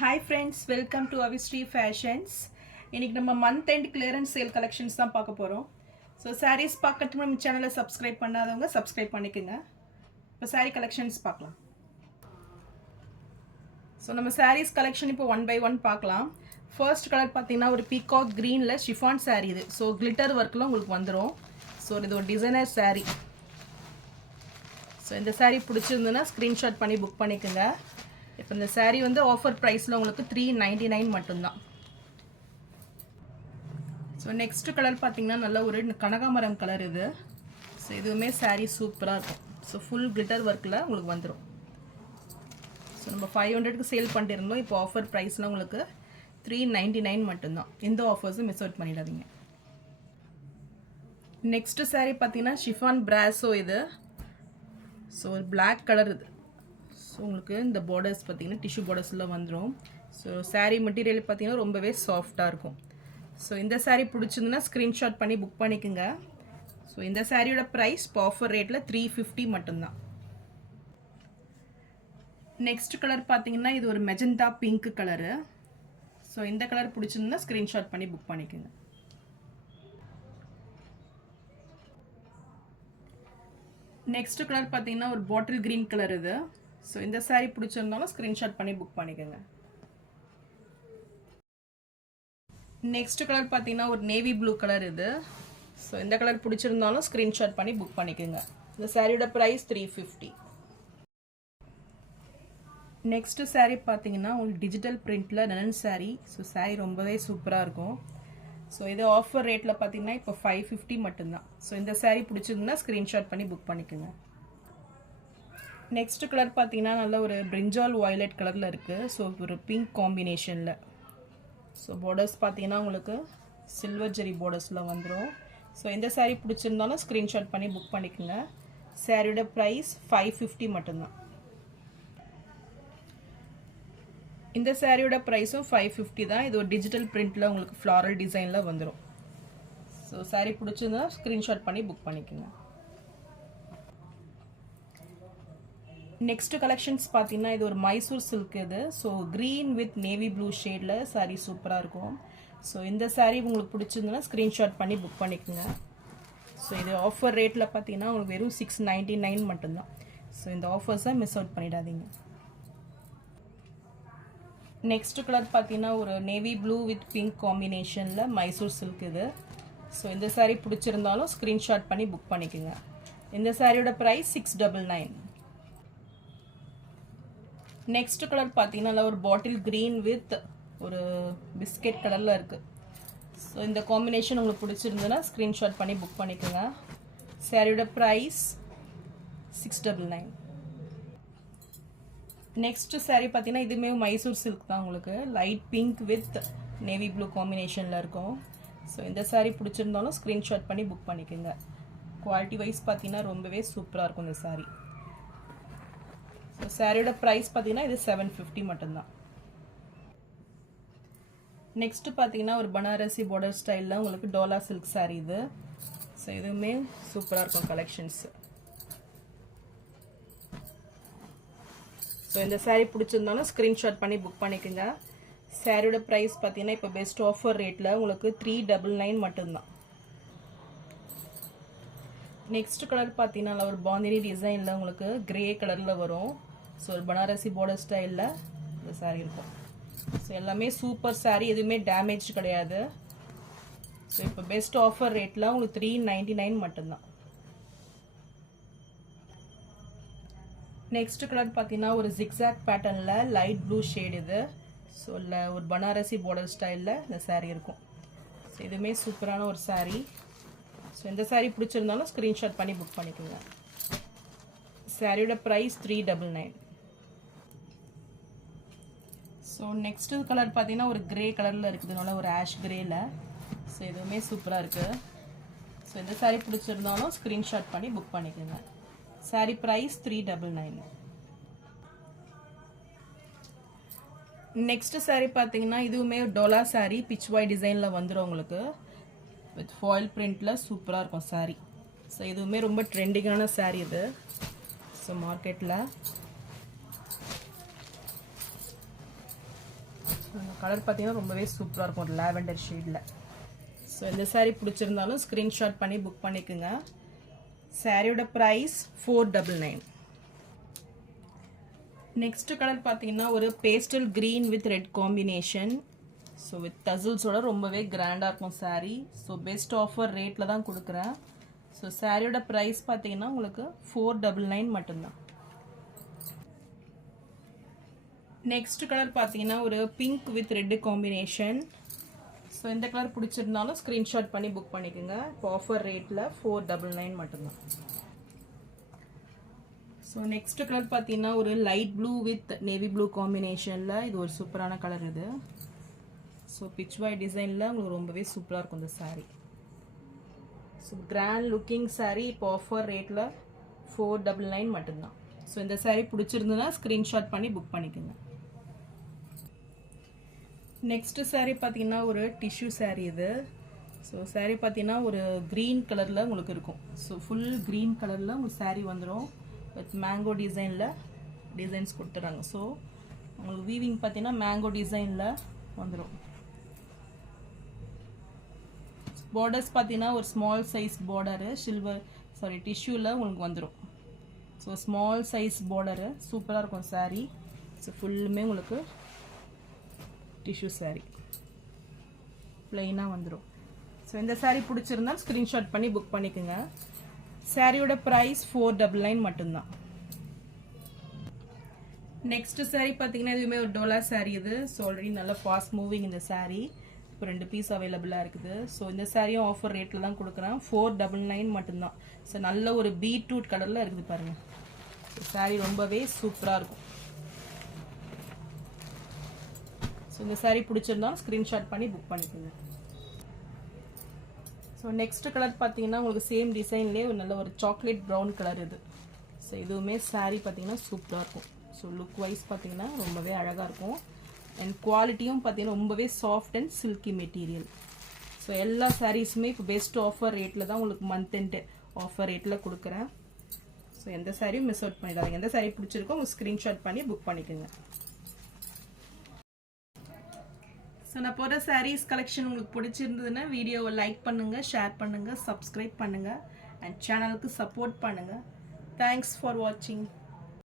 Hi friends, welcome to Avistry Fashions. இன்னைக்கு நம்ம month end clearance sale collections தான் பார்க்க போறோம். So sarees பார்க்கறதுக்கு நம்ம சேனலை subscribe பண்ணாதவங்க subscribe பண்ணிக்கங்க. இப்போ saree collections பார்க்கலாம். So நம்ம sarees collection இப்போ one by one பார்க்கலாம். First color பார்த்தீங்கன்னா ஒரு peacock greenல chiffon saree இது. So glitter workல உங்களுக்கு வந்துரும். So இது ஒரு designer saree. So இந்த saree பிடிச்சிருந்ததுன்னா screenshot பண்ணி book பண்ணிக்கங்க. இப்போ இந்த saree வந்து ஆஃபர் ப்ரைஸில் உங்களுக்கு 399 மட்டும்தான். ஸோ நெக்ஸ்ட் கலர் பார்த்தீங்கன்னா நல்ல ஒரு கனகாமரம் கலர் இது. ஸோ இதுவுமே saree சூப்பராக இருக்கும். ஸோ ஃபுல் கிளிட்டர் ஒர்க்கில் உங்களுக்கு வந்துடும். ஸோ நம்ம 500க்கு சேல் பண்ணியிருந்தோம். இப்போ ஆஃபர் ப்ரைஸில் உங்களுக்கு 399 மட்டும்தான். எந்த ஆஃபர்ஸும் மிஸ் அவுட் பண்ணிடாதீங்க. நெக்ஸ்ட் saree பார்த்தீங்கன்னா ஷிஃபான் பிராஸோ இது. ஸோ ஒரு பிளாக் கலர் இது. ஸோ உங்களுக்கு இந்த பார்டர்ஸ் பார்த்தீங்கன்னா டிஷ்யூ பார்டர்ஸில் வந்துடும். ஸோ saree மெட்டீரியல் பார்த்தீங்கன்னா ரொம்பவே சாஃப்டாக இருக்கும். ஸோ இந்த saree பிடிச்சிருந்துன்னா ஸ்க்ரீன்ஷாட் பண்ணி புக் பண்ணிக்கோங்க. ஸோ இந்த சாரியோட ப்ரைஸ் இப்போ ஆஃபர் ரேட்டில் 350 மட்டும்தான். நெக்ஸ்ட் கலர் பார்த்தீங்கன்னா இது ஒரு மெஜந்தா பிங்க் கலரு. ஸோ இந்த கலர் பிடிச்சிருந்தா ஸ்க்ரீன்ஷாட் பண்ணி புக் பண்ணிக்கோங்க. நெக்ஸ்ட் கலர் பார்த்தீங்கன்னா ஒரு பாட்டில் க்ரீன் கலர் இது. ஸோ இந்த saree பிடிச்சிருந்தாலும் ஸ்க்ரீன்ஷாட் பண்ணி புக் பண்ணிக்கோங்க. நெக்ஸ்ட் கலர் பார்த்தீங்கன்னா ஒரு நேவி ப்ளூ கலர் இது. ஸோ இந்த கலர் பிடிச்சிருந்தாலும் ஸ்க்ரீன்ஷாட் பண்ணி புக் பண்ணிக்கோங்க. இந்த சாரியோட ப்ரைஸ் 350. நெக்ஸ்ட் saree பார்த்தீங்கன்னா ஒரு டிஜிட்டல் பிரிண்டில் நெனன் saree. ஸோ saree ரொம்பவே சூப்பராக இருக்கும். ஸோ இது ஆஃபர் ரேட்டில் பார்த்தீங்கன்னா இப்போ 550 மட்டும்தான். ஸோ இந்த saree பிடிச்சிருந்தா ஸ்க்ரீன்ஷாட் பண்ணி புக் பண்ணிக்கோங்க. நெக்ஸ்ட் கலர் பார்த்தீங்கன்னா நல்ல ஒரு பிரிஞ்சால் வயலட் கலரில் இருக்குது. ஸோ ஒரு பிங்க் காம்பினேஷனில். ஸோ பார்டர்ஸ் பார்த்தீங்கன்னா உங்களுக்கு சில்வர் ஜெரி பார்டர்ஸில் வந்துடும். ஸோ இந்த saree பிடிச்சிருந்தாலும் ஸ்க்ரீன்ஷாட் பண்ணி புக் பண்ணிக்கோங்க. சாரியோட ப்ரைஸ் 550 மட்டும்தான். இந்த சாரியோட ப்ரைஸும் 550 தான். இது ஒரு டிஜிட்டல் பிரிண்டில் உங்களுக்கு ஃப்ளாரல் டிசைனில் வந்துடும். ஸோ saree பிடிச்சிருந்தா ஸ்க்ரீன்ஷாட் பண்ணி புக் பண்ணிக்கோங்க. நெக்ஸ்ட் கலெக்ஷன்ஸ் பார்த்தீங்கன்னா இது ஒரு மைசூர் சில்க் இது. So green with navy blue ஷேடில் saree சூப்பராக இருக்கும். ஸோ இந்த saree உங்களுக்கு பிடிச்சிருந்ததுன்னா ஸ்க்ரீன்ஷாட் பண்ணி புக் பண்ணிக்கோங்க. ஸோ இது ஆஃபர் ரேட்டில் பார்த்தீங்கன்னா உங்களுக்கு வெறும் 699 மட்டும்தான். ஸோ இந்த ஆஃபர்ஸை மிஸ் அவுட் பண்ணிடாதீங்க. நெக்ஸ்ட் கலர் பார்த்தீங்கன்னா ஒரு நேவி ப்ளூ வித் பிங்க் காம்பினேஷனில் மைசூர் சில்க் இது. ஸோ இந்த saree பிடிச்சிருந்தாலும் ஸ்க்ரீன்ஷாட் பண்ணி புக் பண்ணிக்கோங்க. இந்த சாரியோட ப்ரைஸ் 699. நெக்ஸ்ட் கலர் பார்த்தீங்கன்னா ஒரு பாட்டில் க்ரீன் வித் ஒரு பிஸ்கெட் கலரில் இருக்குது. ஸோ இந்த காம்பினேஷன் உங்களுக்கு பிடிச்சிருந்ததுன்னா ஸ்க்ரீன்ஷாட் பண்ணி புக் பண்ணிக்கோங்க. சாரியோட ப்ரைஸ் 699. நெக்ஸ்ட் saree பார்த்தீங்கன்னா இதுவுமே மைசூர் சில்க் தான். உங்களுக்கு light pink with navy blue காம்பினேஷனில் இருக்கும். ஸோ இந்த saree பிடிச்சிருந்தாலும் ஸ்க்ரீன்ஷாட் பண்ணி புக் பண்ணிக்கோங்க. குவாலிட்டி வைஸ் பார்த்தீங்கன்னா ரொம்பவே சூப்பராக இருக்கும் இந்த saree. ஸோ சாரியோட ப்ரைஸ் பார்த்தீங்கன்னா இது 750 மட்டும்தான். நெக்ஸ்ட் பார்த்தீங்கன்னா ஒரு பனாரசி பார்டர் ஸ்டைலில் உங்களுக்கு டோலா சில்க் saree இது. ஸோ இதுவுமே சூப்பராக இருக்கும் கலெக்ஷன்ஸ். ஸோ இந்த saree பிடிச்சிருந்தாலும் ஸ்க்ரீன்ஷாட் பண்ணி புக் பண்ணிக்கோங்க. சாரியோட ப்ரைஸ் பார்த்தீங்கன்னா இப்போ பெஸ்ட் ஆஃபர் ரேட்டில் உங்களுக்கு 399 மட்டும்தான். நெக்ஸ்ட் கலர் பார்த்தீங்கன்னா ஒரு பாந்தினி டிசைனில் உங்களுக்கு கிரே கலரில் வரும். ஸோ ஒரு பனாரசி பார்டர் ஸ்டைலில் இந்த saree இருக்கும். ஸோ எல்லாமே சூப்பர் saree, எதுவுமே டேமேஜ் கிடையாது. ஸோ இப்போ பெஸ்ட் ஆஃபர் ரேட்டில் உங்களுக்கு 399 மட்டும்தான். நெக்ஸ்ட் கலர் பார்த்தீங்கன்னா ஒரு ஜிக்ஸாக் பேட்டர்னில் லைட் ப்ளூ ஷேட் இது. ஸோ இல்லை ஒரு பனாரசி பார்டர் ஸ்டைலில் இந்த saree இருக்கும். ஸோ இதுவுமே சூப்பரான ஒரு saree. ஸோ இந்த saree பிடிச்சிருந்தாலும் ஸ்க்ரீன்ஷாட் பண்ணி புக் பண்ணிக்கோங்க. சாரியோட ப்ரைஸ் 399. ஸோ நெக்ஸ்ட் கலர் பார்த்தீங்கன்னா ஒரு கிரே கலரில் இருக்குதுனால ஒரு ஆஷ் கிரேல. ஸோ இதுவுமே சூப்பராக இருக்குது. ஸோ இந்த saree பிடிச்சிருந்தாலும் ஸ்க்ரீன்ஷாட் பண்ணி புக் பண்ணிக்கோங்க. saree price 399. நெக்ஸ்ட் saree பார்த்தீங்கன்னா இதுவுமே டோலா saree பிச் வாய் டிசைனில் வந்துடும் உங்களுக்கு வித் ஃபாயில் பிரிண்டில் சூப்பராக இருக்கும் saree. ஸோ இதுவுமே ரொம்ப ட்ரெண்டிங்கான saree இது. ஸோ மார்க்கெட்டில் அந்த கலர் பார்த்தீங்கன்னா ரொம்பவே சூப்பராக இருக்கும் ஒரு லாவெண்டர் ஷேடில். ஸோ இந்த saree பிடிச்சிருந்தாலும் ஸ்க்ரீன்ஷாட் பண்ணி புக் பண்ணிக்கோங்க. சாரியோட ப்ரைஸ் 499. நெக்ஸ்ட் கலர் பார்த்தீங்கன்னா ஒரு pastel green with red combination. So with டசில்ஸோட ரொம்பவே கிராண்டாக இருக்கும் saree. ஸோ பெஸ்ட் ஆஃபர் ரேட்டில் தான் கொடுக்குறேன். ஸோ சாரியோட ப்ரைஸ் பார்த்தீங்கன்னா உங்களுக்கு 499 மட்டும்தான். நெக்ஸ்ட் கலர் பார்த்தீங்கன்னா ஒரு pink with red combination. So இந்த கலர் பிடிச்சிருந்தாலும் ஸ்க்ரீன்ஷாட் பண்ணி புக் பண்ணிக்கோங்க. இப்போ ஆஃபர் ரேட்டில் 499 மட்டும்தான். ஸோ நெக்ஸ்ட் கலர் பார்த்தீங்கன்னா ஒரு light blue with navy blue காம்பினேஷனில் இது ஒரு சூப்பரான கலர் இது. ஸோ பிச் பாய் டிசைனில் உங்களுக்கு ரொம்பவே சூப்பராக இருக்கும் இந்த saree. So grand looking saree இப்போ ஆஃபர் ரேட்டில் 499 மட்டும்தான். ஸோ இந்த saree பிடிச்சிருந்ததுன்னா ஸ்க்ரீன்ஷாட் பண்ணி புக் பண்ணிக்கோங்க. நெக்ஸ்ட் saree பார்த்தீங்கன்னா ஒரு டிஷ்யூ saree இது. ஸோ saree பார்த்தீங்கன்னா ஒரு க்ரீன் கலரில் உங்களுக்கு இருக்கும். ஸோ ஃபுல் க்ரீன் கலரில் உங்களுக்கு saree வந்துடும். வித் மேங்கோ டிசைனில் டிசைன்ஸ் கொடுத்துட்றாங்க. ஸோ உங்களுக்கு வீவிங் பார்த்தீங்கன்னா மேங்கோ டிசைனில் வந்துடும். பார்டர்ஸ் பார்த்தீங்கன்னா ஒரு ஸ்மால் சைஸ் பார்டரு டிஷ்யூவில் உங்களுக்கு வந்துடும். ஸோ ஸ்மால் சைஸ் பார்டரு சூப்பராக இருக்கும் saree. ஸோ ஃபுல்லுமே உங்களுக்கு டிஷ்யூ saree ப்ளைனாக வந்துடும். ஸோ இந்த saree பிடிச்சிருந்தால் ஸ்க்ரீன்ஷாட் பண்ணி புக் பண்ணிக்கோங்க. சாரியோட ப்ரைஸ் 499 மட்டும்தான். நெக்ஸ்ட் saree பார்த்தீங்கன்னா இதுவுமே ஒரு டோலா saree இது. ஸோ ஆல்ரெடி நல்லா ஃபாஸ்ட் மூவிங் இந்த saree. இப்போ 2 பீஸ் அவைலபிளாக இருக்குது. ஸோ இந்த சாரியும் ஆஃபர் ரேட்டில் தான் கொடுக்குறேன். 499 மட்டும்தான். ஸோ நல்ல ஒரு பீட்ரூட் கலரில் இருக்குது பாருங்கள். saree ரொம்பவே சூப்பராக இருக்கும். ஸோ இந்த saree பிடிச்சிருந்தாலும் ஸ்க்ரீன்ஷாட் பண்ணி புக் பண்ணிக்கோங்க. ஸோ நெக்ஸ்ட் கலர் பார்த்தீங்கன்னா உங்களுக்கு சேம் டிசைன்லேயே ஒரு நல்ல ஒரு சாக்லேட் ப்ரௌன் கலர் இது. ஸோ இதுவுமே saree பார்த்தீங்கன்னா சூப்பராக இருக்கும். ஸோ லுக் வைஸ் பார்த்தீங்கன்னா ரொம்பவே அழகாக இருக்கும். அண்ட் குவாலிட்டியும் பார்த்தீங்கன்னா ரொம்பவே soft and silky material. So எல்லா சாரீஸுமே இப்போ பெஸ்ட் ஆஃபர் ரேட்டில் தான் உங்களுக்கு மந்த் எண்ட் ஆஃபர் ரேட்டில் கொடுக்குறேன். ஸோ எந்த சாரியும் மிஸ் அவுட் பண்ணிடாதீங்க. எந்த சாரீ பிடிச்சிருக்கோ உங்களுக்கு ஸ்க்ரீன்ஷாட் பண்ணி புக் பண்ணிக்கோங்க. ஸோ நான் போகிற சாரீஸ் கலெக்ஷன் உங்களுக்கு பிடிச்சிருந்ததுன்னா வீடியோவை லைக் பண்ணுங்கள், ஷேர் பண்ணுங்கள், சப்ஸ்கிரைப் பண்ணுங்கள் அண்ட் சேனலுக்கு சப்போர்ட் பண்ணுங்கள். தேங்க்ஸ் ஃபார் வாட்சிங்.